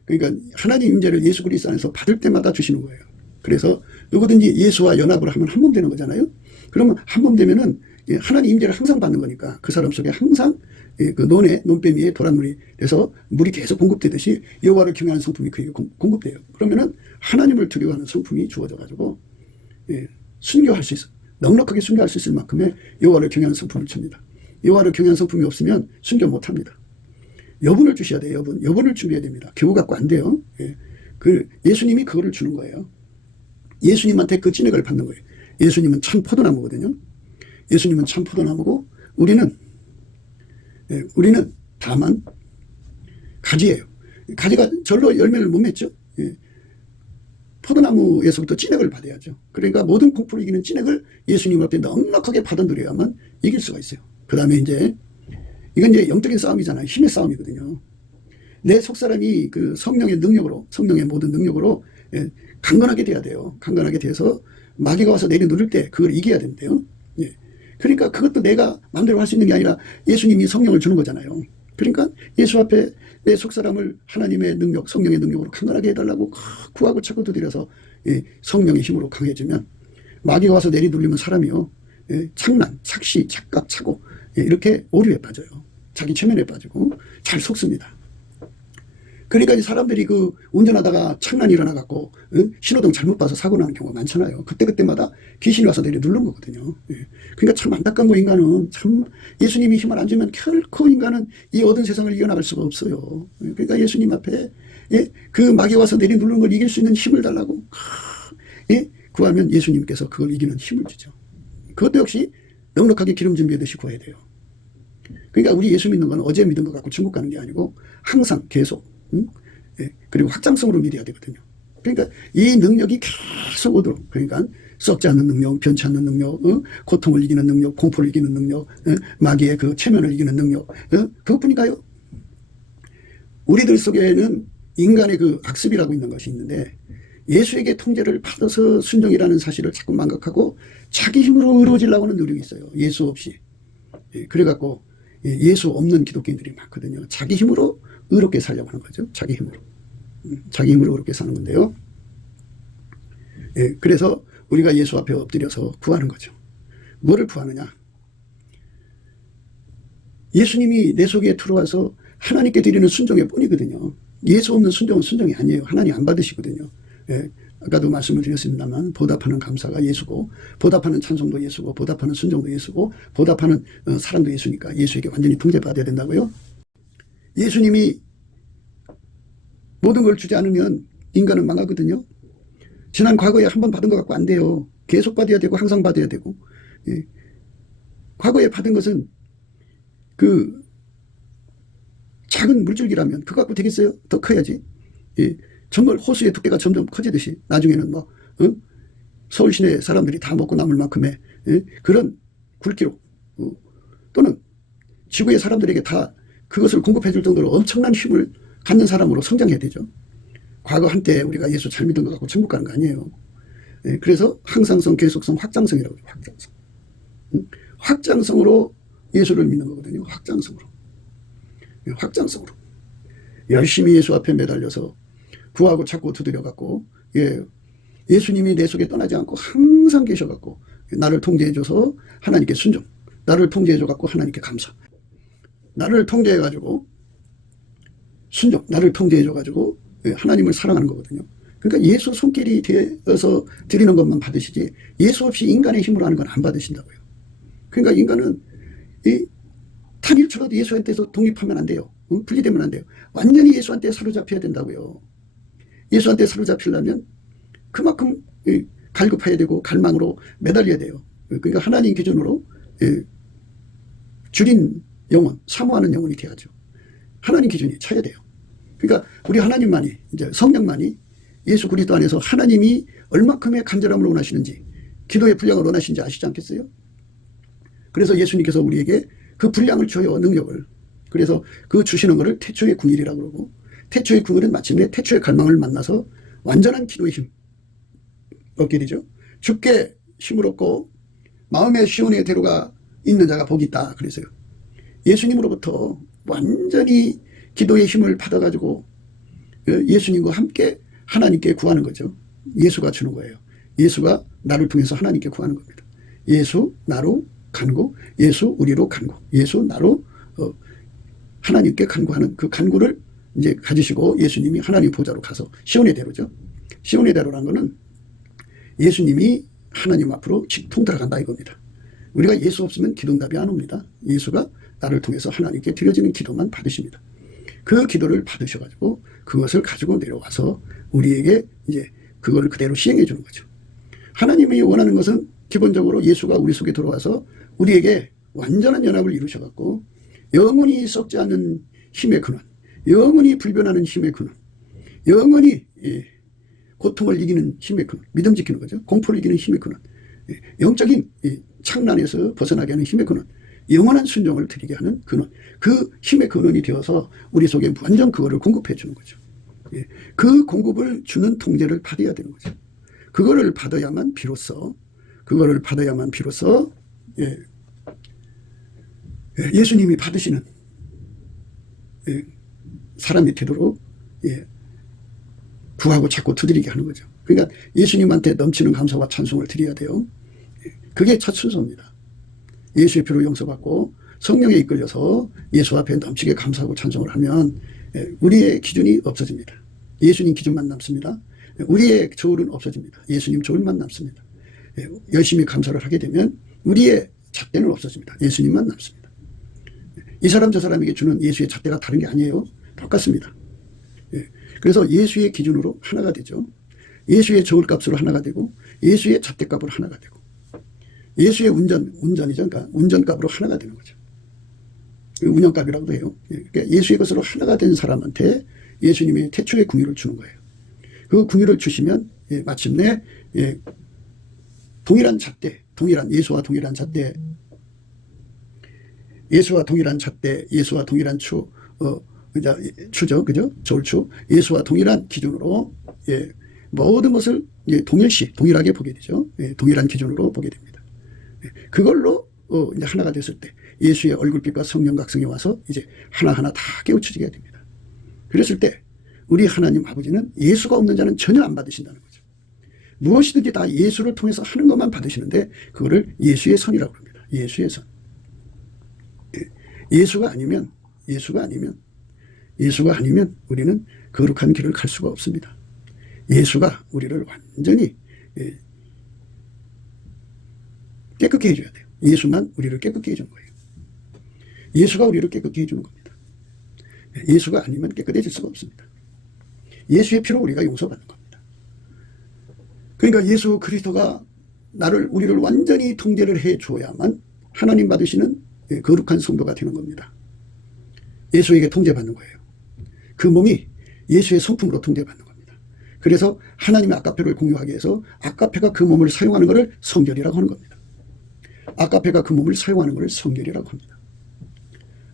그러니까 하나님 임재를 예수 그리스도 안에서 받을 때마다 주시는 거예요. 그래서 누구든지 예수와 연합을 하면 한 몸 되는 거잖아요. 그러면 한 몸 되면은 하나님 임재를 항상 받는 거니까 그 사람 속에 항상 그 논뱀 위에 도란물이 돼서 물이 계속 공급되듯이 여호와를 경외하는 성품이 그에게 공급돼요. 그러면은 하나님을 두려워하는 성품이 주어져 가지고 순교할 수 있어. 넉넉하게 순교할 수 있을 만큼의 여호와를 경외하는 성품을 줍니다. 여호와를 경외하는 성품이 없으면 순교 못합니다. 여분을 주셔야 돼요. 여분을 준비해야 됩니다. 겨우 갖고 안 돼요. 예수님이 그거를 주는 거예요. 예수님한테 그 진액을 받는 거예요. 예수님은 참 포도나무거든요. 예수님은 참 포도나무고 우리는 다만 가지예요. 가지가 절로 열매를 못 맺죠. 포도나무에서부터 진액을 받아야죠. 그러니까 모든 공포를 이기는 진액을 예수님 앞에 넉넉하게 받아 누려야만 이길 수가 있어요. 그 다음에 이건 이제 영적인 싸움이잖아요. 힘의 싸움이거든요. 내 속사람이 그 성령의 능력으로, 성령의 모든 능력으로 강건하게 돼야 돼요. 강건하게 돼서 마귀가 와서 내려누를 때 그걸 이겨야 된대요. 그러니까 그것도 내가 마음대로 할 수 있는 게 아니라 예수님이 성령을 주는 거잖아요. 그러니까 예수 앞에 내 속사람을 하나님의 능력, 성령의 능력으로 강건하게 해달라고 구하고 찾고 두드려서 성령의 힘으로 강해지면 마귀가 와서 내리돌리면 사람이요, 착란, 착시, 착각, 착오, 이렇게 오류에 빠져요. 자기 체면에 빠지고 잘 속습니다. 그러니까 이 사람들이 그 운전하다가 착란이 일어나갖고 신호등 잘못 봐서 사고 나는 경우가 많잖아요. 그때마다 귀신이 와서 내려 누른 거거든요. 그러니까 참 안타까운 거, 인간은 참 예수님이 힘을 안 주면 결코 인간은 이 어두운 세상을 이겨나갈 수가 없어요. 그러니까 예수님 앞에 그 마귀가 와서 내려 누르는 걸 이길 수 있는 힘을 달라고 구하면 예수님께서 그걸 이기는 힘을 주죠. 그것도 역시 넉넉하게 기름 준비하듯이 구해야 돼요. 그러니까 우리 예수 믿는 건 어제 믿은 것 갖고 중국 가는 게 아니고 항상 계속, 그리고 확장성으로 믿어야 되거든요. 그러니까 이 능력이 계속 오도록, 그러니까 썩지 않는 능력, 변치 않는 능력, 고통을 이기는 능력, 공포를 이기는 능력, 마귀의 그 체면을 이기는 능력, 그것뿐인가요? 우리들 속에는 인간의 그 악습이라고 있는 것이 있는데 예수에게 통제를 받아서 순종이라는 사실을 자꾸 망각하고 자기 힘으로 의로워지려고 하는 노력이 있어요. 예수 없이. 그래갖고 예수 없는 기독교인들이 많거든요. 자기 힘으로 의롭게 살려고 하는 거죠. 자기 힘으로. 자기 힘으로 의롭게 사는 건데요. 그래서 우리가 예수 앞에 엎드려서 구하는 거죠. 뭐를 구하느냐? 예수님이 내 속에 들어와서 하나님께 드리는 순종의 뿐이거든요. 예수 없는 순종은 순종이 아니에요. 하나님 안 받으시거든요. 아까도 말씀을 드렸습니다만 보답하는 감사가 예수고, 보답하는 찬송도 예수고, 보답하는 순종도 예수고, 보답하는 사랑도 예수니까 예수에게 완전히 통제받아야 된다고요. 예수님이 모든 걸 주지 않으면 인간은 망하거든요. 지난 과거에 한 번 받은 것 갖고 안 돼요. 계속 받아야 되고 항상 받아야 되고. 과거에 받은 것은 그 작은 물줄기라면 그거 갖고 되겠어요? 더 커야지. 정말 호수의 두께가 점점 커지듯이 나중에는 서울 시내 사람들이 다 먹고 남을 만큼의 그런 굵기로, 또는 지구의 사람들에게 다 그것을 공급해 줄 정도로 엄청난 힘을 갖는 사람으로 성장해야 되죠. 과거 한때 우리가 예수 잘 믿은 것 갖고 천국 가는 거 아니에요. 그래서 항상성, 계속성, 확장성이라고 해요. 확장성. 확장성으로 예수를 믿는 거거든요. 확장성으로. 확장성으로. 열심히 예수 앞에 매달려서 구하고 찾고 두드려갖고, 예수님이 내 속에 떠나지 않고 항상 계셔갖고 나를 통제해줘서 하나님께 순종, 나를 통제해줘갖고 하나님께 감사, 나를 통제해가지고 순종, 나를 통제해줘가지고 하나님을 사랑하는 거거든요. 그러니까 예수 손길이 되어서 드리는 것만 받으시지 예수 없이 인간의 힘으로 하는 건 안 받으신다고요. 그러니까 인간은 단 1초라도 예수한테서 독립하면 안 돼요. 분리되면 안 돼요. 완전히 예수한테 사로잡혀야 된다고요. 예수한테 사로잡히려면 그만큼 갈급해야 되고 갈망으로 매달려야 돼요. 그러니까 하나님 기준으로 줄인 영혼, 사모하는 영혼이 돼야죠. 하나님 기준이 차야 돼요. 그러니까 우리 하나님만이, 이제 성령만이 예수 그리스도 안에서 하나님이 얼마큼의 간절함을 원하시는지, 기도의 분량을 원하시는지 아시지 않겠어요? 그래서 예수님께서 우리에게 그 분량을 줘요. 능력을. 그래서 그 주시는 것을 태초의 궁일이라고 그러고, 태초의 궁일은 마침내 태초의 갈망을 만나서 완전한 기도의 힘 얻게 되죠. 주께 힘을 얻고 마음의 시온의 대로가 있는 자가 복이 있다 그래서요. 예수님으로부터 완전히 기도의 힘을 받아가지고 예수님과 함께 하나님께 구하는 거죠. 예수가 주는 거예요. 예수가 나를 통해서 하나님께 구하는 겁니다. 예수 나로 간구, 예수 우리로 간구, 예수 나로 하나님께 간구하는 그 간구를 이제 가지시고 예수님이 하나님 보좌로 가서 시온의 대로죠. 시온의 대로라는 거는 예수님이 하나님 앞으로 직통 들어간다 이겁니다. 우리가 예수 없으면 기도응답이 안 옵니다. 예수가 나를 통해서 하나님께 드려지는 기도만 받으십니다. 그 기도를 받으셔가지고 그것을 가지고 내려와서 우리에게 이제 그거를 그대로 시행해 주는 거죠. 하나님이 원하는 것은 기본적으로 예수가 우리 속에 들어와서 우리에게 완전한 연합을 이루셔갖고 영원히 썩지 않는 힘의 근원, 영원히 불변하는 힘의 근원, 영원히 고통을 이기는 힘의 근원, 믿음 지키는 거죠. 공포를 이기는 힘의 근원, 영적인 창란에서 벗어나게 하는 힘의 근원, 영원한 순종을 드리게 하는 근원, 그 힘의 근원이 되어서 우리 속에 완전 그거를 공급해 주는 거죠. 그 공급을 주는 통제를 받아야 되는 거죠. 그거를 받아야만 비로소 예수님이 받으시는 사람이 되도록 구하고 찾고 두드리게 하는 거죠. 그러니까 예수님한테 넘치는 감사와 찬송을 드려야 돼요. 그게 첫 순서입니다. 예수의 피로 용서받고 성령에 이끌려서 예수 앞에 넘치게 감사하고 찬송을 하면 우리의 기준이 없어집니다. 예수님 기준만 남습니다. 우리의 저울은 없어집니다. 예수님 저울만 남습니다. 열심히 감사를 하게 되면 우리의 잣대는 없어집니다. 예수님만 남습니다. 이 사람 저 사람에게 주는 예수의 잣대가 다른 게 아니에요. 똑같습니다. 그래서 예수의 기준으로 하나가 되죠. 예수의 저울값으로 하나가 되고 예수의 잣대값으로 하나가 되고 예수의 운전이죠. 그러니까 운전값으로 하나가 되는 거죠. 운영값이라고도 해요. 그러니까 예수의 것으로 하나가 된 사람한테 예수님의 태초의 궁유를 주는 거예요. 그 궁유를 주시면 마침내 동일한 잣대, 예수와 동일한 잣대, 예수와 동일한 추죠, 그죠? 저울추, 예수와 동일한 기준으로 모든 것을 동일하게 보게 되죠. 동일한 기준으로 보게 됩니다. 그걸로 이제 하나가 됐을 때 예수의 얼굴빛과 성령 각성이 와서 이제 하나하나 다 깨우쳐지게 됩니다. 그랬을 때 우리 하나님 아버지는 예수가 없는 자는 전혀 안 받으신다는 거죠. 무엇이든지 다 예수를 통해서 하는 것만 받으시는데 그거를 예수의 선이라고 합니다. 예수의 선. 예수가 아니면 우리는 거룩한 길을 갈 수가 없습니다. 예수가 우리를 완전히 깨끗게 해줘야 돼요. 예수만 우리를 깨끗게 해주는 거예요. 예수가 우리를 깨끗게 해주는 겁니다. 예수가 아니면 깨끗해질 수가 없습니다. 예수의 피로 우리가 용서받는 겁니다. 그러니까 예수 그리스도가 우리를 완전히 통제를 해줘야만 하나님 받으시는 거룩한 성도가 되는 겁니다. 예수에게 통제받는 거예요. 그 몸이 예수의 성품으로 통제받는 겁니다. 그래서 하나님의 아까페를 공유하기 위해서 아까페가 그 몸을 사용하는 것을 성결이라고 하는 겁니다. 아까페가 그 몸을 사용하는 것을 성결이라고 합니다.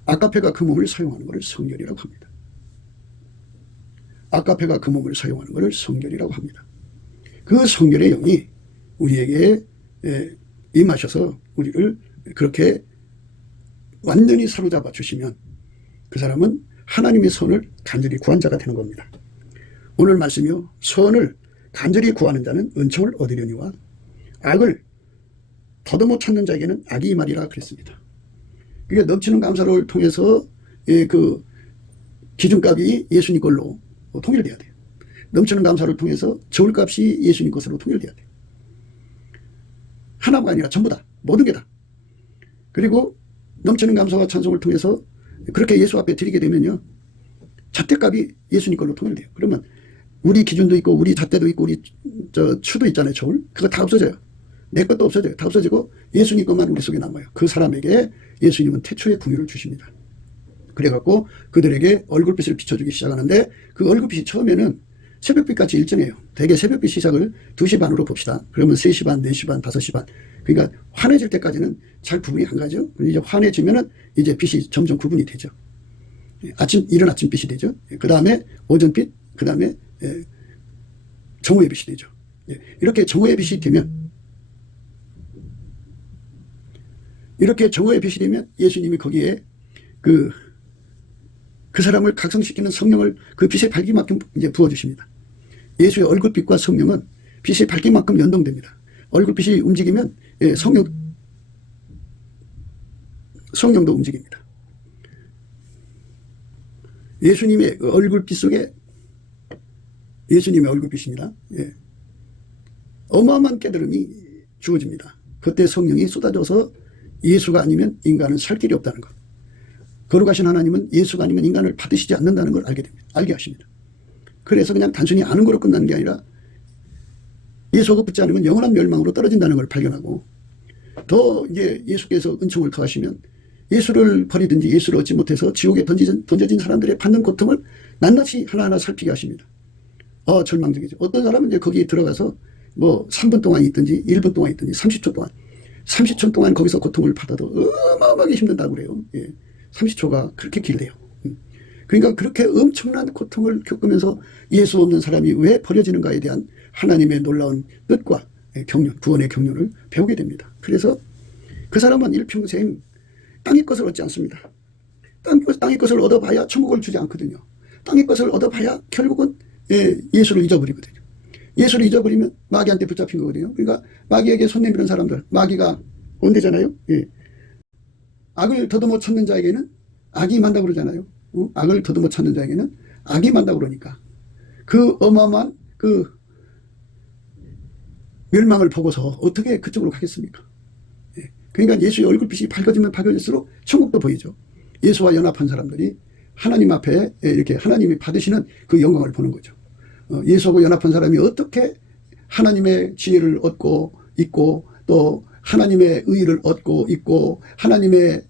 아까페가 그 몸을 사용하는 것을 성결이라고 합니다. 아까페가 그 몸을 사용하는 것을 성결이라고 합니다. 그 성결의 영이 우리에게 임하셔서 우리를 그렇게 완전히 사로잡아 주시면 그 사람은 하나님의 선을 간절히 구한 자가 되는 겁니다. 오늘 말씀이요. 선을 간절히 구하는 자는 은총을 얻으려니와 악을 더듬어 찾는 자에게는 악이 임하리라 그랬습니다. 그게 넘치는 감사를 통해서 그 기준값이 예수님 걸로 통일돼야 돼요. 넘치는 감사를 통해서 저울값이 예수님 것으로 통일돼야 돼요. 하나가 아니라 전부 다, 모든 게 다. 그리고 넘치는 감사와 찬송을 통해서 그렇게 예수 앞에 드리게 되면요, 잣대값이 예수님 걸로 통일돼요. 그러면 우리 기준도 있고 우리 잣대도 있고 우리 추도 있잖아요. 저울. 그거 다 없어져요. 내 것도 없어져요. 다 없어지고 예수님 것만 우리 속에 남아요. 그 사람에게 예수님은 태초의 궁유를 주십니다. 그래갖고 그들에게 얼굴빛을 비춰주기 시작하는데 그 얼굴빛이 처음에는 새벽빛같이 일정해요. 대개 새벽빛 시작을 2시 반으로 봅시다. 그러면 3시 반, 4시 반, 5시 반. 그러니까 환해질 때까지는 잘 구분이 안 가죠. 이제 환해지면은 이제 빛이 점점 구분이 되죠. 이른 아침빛이 되죠. 그 다음에 오전빛, 그 다음에 정오의 빛이 되죠. 이렇게 정오의 빛이 되면 예수님이 거기에 그 사람을 각성시키는 성령을 그 빛의 밝기만큼 이제 부어주십니다. 예수의 얼굴빛과 성령은 빛의 밝기만큼 연동됩니다. 얼굴빛이 움직이면 성령도 움직입니다. 예수님의 얼굴빛 속에 예수님의 얼굴빛입니다. 어마어마한 깨달음이 주어집니다. 그때 성령이 쏟아져서 예수가 아니면 인간은 살 길이 없다는 것. 거룩하신 하나님은 예수가 아니면 인간을 받으시지 않는다는 걸 알게 하십니다. 그래서 그냥 단순히 아는 거로 끝나는 게 아니라 예수가 붙지 않으면 영원한 멸망으로 떨어진다는 걸 발견하고, 더 이제 예수께서 은총을 더하시면 예수를 버리든지 예수를 얻지 못해서 지옥에 던져진 사람들의 받는 고통을 낱낱이 하나하나 살피게 하십니다. 절망적이죠. 어떤 사람은 이제 거기에 들어가서 뭐 3분 동안 있든지 1분 동안 있든지 30초 동안 거기서 고통을 받아도 어마어마하게 힘든다고 그래요. 30초가 그렇게 길대요. 그러니까 그렇게 엄청난 고통을 겪으면서 예수 없는 사람이 왜 버려지는가에 대한 하나님의 놀라운 뜻과 경륜, 구원의 경륜을 배우게 됩니다. 그래서 그 사람은 일평생 땅의 것을 얻지 않습니다. 땅의 것을 얻어봐야 천국을 주지 않거든요. 땅의 것을 얻어봐야 결국은 예수를 잊어버리거든요. 예수를 잊어버리면 마귀한테 붙잡힌 거거든요. 그러니까 마귀에게 손 내미는 사람들, 마귀가 온대잖아요. 악을 더듬어 찾는 자에게는 악이 만다고 그러잖아요. 악을 더듬어 찾는 자에게는 악이 만다고 그러니까 그 어마어마한 그 멸망을 보고서 어떻게 그쪽으로 가겠습니까? 그러니까 예수의 얼굴빛이 밝아지면 밝아질수록 천국도 보이죠. 예수와 연합한 사람들이 하나님 앞에 이렇게 하나님이 받으시는 그 영광을 보는 거죠. 예수하고 연합한 사람이 어떻게 하나님의 지혜를 얻고 있고, 또 하나님의 의를 얻고 있고, 하나님의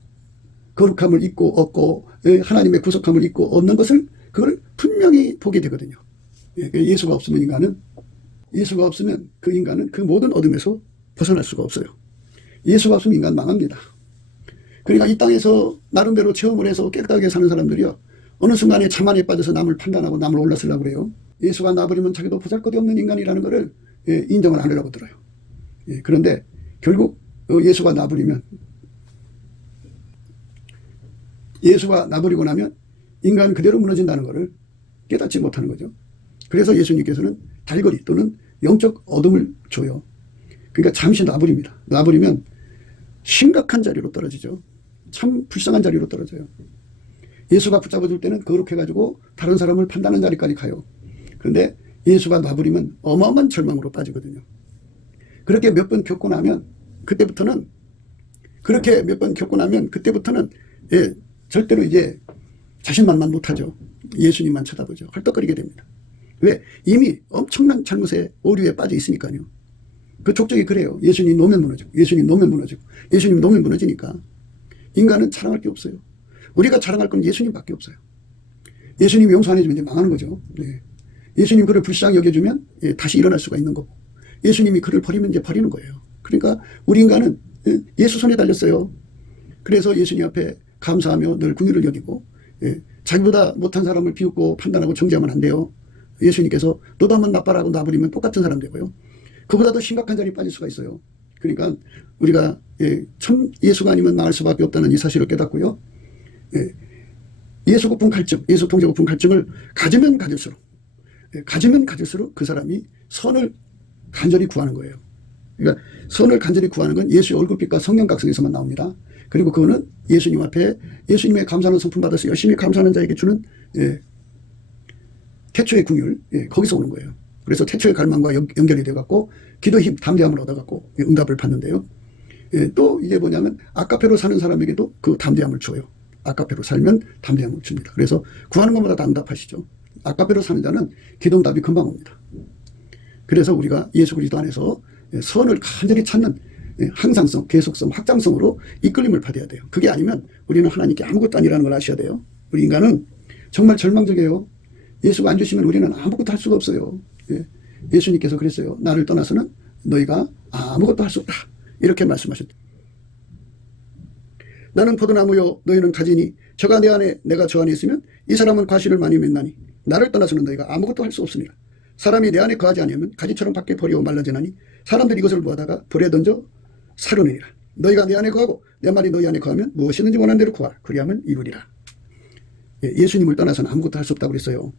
거룩함을 잊고 얻고, 하나님의 구속함을 잊고 얻는 것을 그걸 분명히 보게 되거든요. 예수가 없으면 그 인간은 그 모든 어둠에서 벗어날 수가 없어요. 예수가 없으면 인간 망합니다. 그러니까 이 땅에서 나름대로 체험을 해서 깨끗하게 사는 사람들이요, 어느 순간에 자만에 빠져서 남을 판단하고 남을 올라서려고 그래요. 예수가 나버리면 자기도 보잘것없는 인간이라는 것을 인정을 안 하려고 들어요. 그런데 결국 예수가 나버리고 나면 인간 그대로 무너진다는 것을 깨닫지 못하는 거죠. 그래서 예수님께서는 달거리 또는 영적 어둠을 줘요. 그러니까 잠시 놔버립니다. 놔버리면 심각한 자리로 떨어지죠. 참 불쌍한 자리로 떨어져요. 예수가 붙잡아줄 때는 거룩해가지고 다른 사람을 판단하는 자리까지 가요. 그런데 예수가 놔버리면 어마어마한 절망으로 빠지거든요. 그렇게 몇 번 겪고 나면 그때부터는 절대로 이제 자신만만 못하죠. 예수님만 쳐다보죠. 헐떡거리게 됩니다. 왜? 이미 엄청난 잘못에 오류에 빠져 있으니까요. 그 족적이 그래요. 예수님 놓으면 무너지고, 예수님 놓으면 무너지니까 인간은 자랑할 게 없어요. 우리가 자랑할 건 예수님밖에 없어요. 예수님 용서 안 해주면 이제 망하는 거죠. 예수님 그를 불쌍히 여겨주면 다시 일어날 수가 있는 거고, 예수님이 그를 버리면 이제 버리는 거예요. 그러니까 우리 인간은 예수 손에 달렸어요. 그래서 예수님 앞에 감사하며 늘 긍휼을 여기고, 자기보다 못한 사람을 비웃고 판단하고 정죄하면 안 돼요. 예수님께서 너도 한번 나빠라고 놔버리면 똑같은 사람 되고요. 그보다 더 심각한 자리에 빠질 수가 있어요. 그러니까 우리가 참 예수가 아니면 망할 수밖에 없다는 이 사실을 깨닫고요. 예수 고품 갈증, 예수 통제 고품 갈증을 가지면 가질수록 그 사람이 선을 간절히 구하는 거예요. 그러니까 선을 간절히 구하는 건 예수의 얼굴빛과 성령 각성에서만 나옵니다. 그리고 그거는 예수님 앞에 예수님의 감사하는 성품 받아서 열심히 감사하는 자에게 주는 태초의 긍휼, 거기서 오는 거예요. 그래서 태초의 갈망과 연결이 돼갖고 기도 힘, 담대함을 얻어갖고 응답을 받는데요. 또 이게 뭐냐면 아카페로 사는 사람에게도 그 담대함을 줘요. 아카페로 살면 담대함을 줍니다. 그래서 구하는 것보다 다 응답하시죠. 아카페로 사는 자는 기도 응답이 금방 옵니다. 그래서 우리가 예수 그리스도 안에서 선을 간절히 찾는 항상성, 계속성, 확장성으로 이끌림을 받아야 돼요. 그게 아니면 우리는 하나님께 아무것도 아니라는 걸 아셔야 돼요. 우리 인간은 정말 절망적이에요. 예수가 안 주시면 우리는 아무것도 할 수가 없어요. 예수님께서 그랬어요. 나를 떠나서는 너희가 아무것도 할 수 없다. 이렇게 말씀하셨다. 나는 포도나무요 너희는 가지니 저가 내 안에 내가 저 안에 있으면 이 사람은 과실을 많이 맺나니 나를 떠나서는 너희가 아무것도 할 수 없으니라. 사람이 내 안에 거하지 아니하면 가지처럼 밖에 버리고 말라지나니 사람들이 이것을 모아다가 불에 던져 사르느니라. 너희가 내 안에 거하고 내 말이 너희 안에 거하면 무엇이든지 원하는 대로 구하라. 그리하면 이루리라. 예수님을 떠나서는 아무것도 할 수 없다고 그랬어요.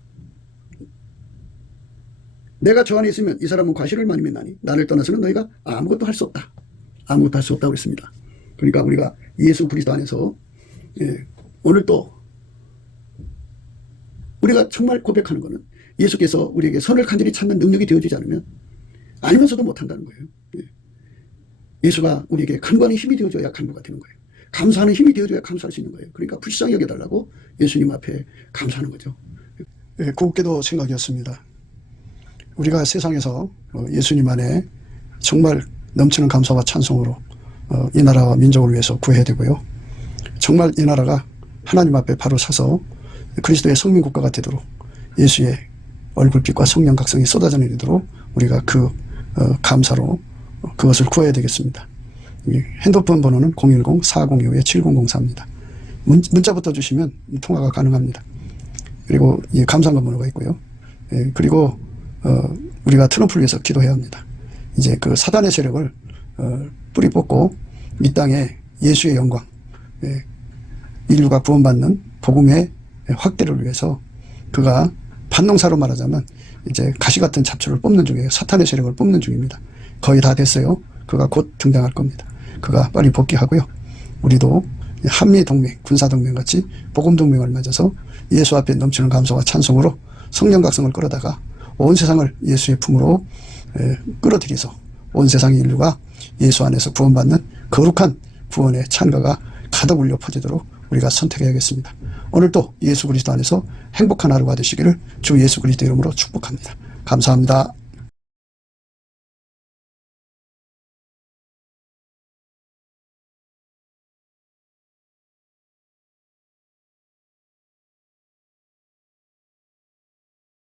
내가 저 안에 있으면 이 사람은 과실을 많이 맺나니 나를 떠나서는 너희가 아무것도 할 수 없다. 아무것도 할 수 없다고 그랬습니다. 그러니까 우리가 예수 그리스도 안에서 오늘 또 우리가 정말 고백하는 것은 예수께서 우리에게 선을 간절히 찾는 능력이 되어지지 않으면 알면서도 못한다는 거예요. 예수가 우리에게 간구하는 힘이 되어줘야 간구가 되는 거예요. 감사하는 힘이 되어줘야 감사할 수 있는 거예요. 그러니까 불쌍히 여겨달라고 예수님 앞에 감사하는 거죠. 곱게도 생각이었습니다. 우리가 세상에서 예수님 안에 정말 넘치는 감사와 찬송으로 이 나라와 민족을 위해서 구해야 되고요. 정말 이 나라가 하나님 앞에 바로 서서 그리스도의 성민국가가 되도록 예수의 얼굴빛과 성령 각성이 쏟아져 내리도록 우리가 그 감사로 그것을 구해야 되겠습니다. 핸드폰 번호는 010-4025-7004입니다. 문자부터 주시면 통화가 가능합니다. 그리고 감사한 번호가 있고요. 그리고 우리가 트럼프를 위해서 기도해야 합니다. 이제 그 사단의 세력을 뿌리 뽑고 이 땅에 예수의 영광, 인류가 구원받는 복음의 확대를 위해서 그가 반농사로 말하자면 이제 가시 같은 잡초를 뽑는 중이에요. 사탄의 세력을 뽑는 중입니다. 거의 다 됐어요. 그가 곧 등장할 겁니다. 그가 빨리 복귀하고요. 우리도 한미동맹, 군사동맹 같이 복음동맹을 맺어서 예수 앞에 넘치는 감사와 찬송으로 성령 각성을 끌어다가 온 세상을 예수의 품으로 끌어들여서 온 세상의 인류가 예수 안에서 구원받는 거룩한 구원의 찬가가 가득 울려 퍼지도록 우리가 선택해야겠습니다. 오늘도 예수 그리스도 안에서 행복한 하루가 되시기를 주 예수 그리스도 이름으로 축복합니다. 감사합니다.